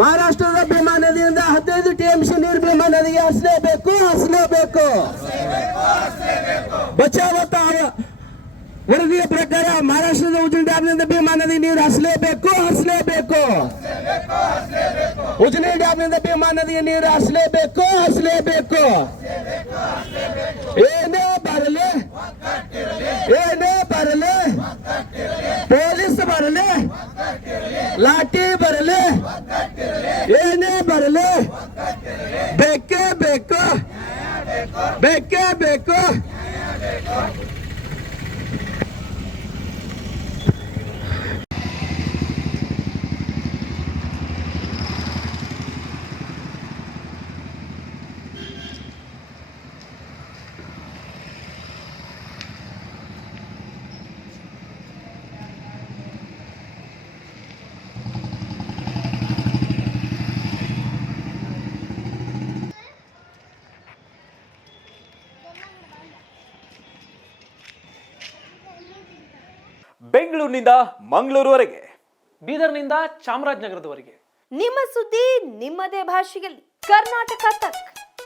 ಮಹಾರಾಷ್ಟ್ರದ ಭೀಮಾ ನದಿಯಿಂದ 15 TMC ನೀರು ಭೀಮಾ ನದಿಗೆ ಹರಿಸಲೇಬೇಕು. ಬಚಾವತ ವರದಿಯ ಪ್ರಕಾರ ಮಹಾರಾಷ್ಟ್ರದ ಉಜ್ನಿ ಡ್ಯಾಂನಿಂದ ಭೀಮಾ ನದಿ ನೀರು ಹರಿಸಲೇಬೇಕು. ಉಜ್ನಿ ಡ್ಯಾಂನಿಂದ ಭೀಮಾ ನದಿಗೆ ನೀರು ಹರಿಸಲೇಬೇಕು. ಏನೇ ಬರಲಿ ಪೊಲೀಸ್ ಬರಲಿ, ಲಾಠಿ ಬರಲಿ, ಏನೇ ಬರಲಿ, ಬೇಕೇ ಬೇಕು. ಬೆಂಗಳೂರಿನಿಂದ ಮಂಗಳೂರುವರೆಗೆ, ಬೀದರ್ನಿಂದ ಚಾಮರಾಜನಗರದವರೆಗೆ ನಿಮ್ಮ ಸುದ್ದಿ ನಿಮ್ಮದೇ ಭಾಷೆಯಲ್ಲಿ ಕರ್ನಾಟಕ ತಕ್.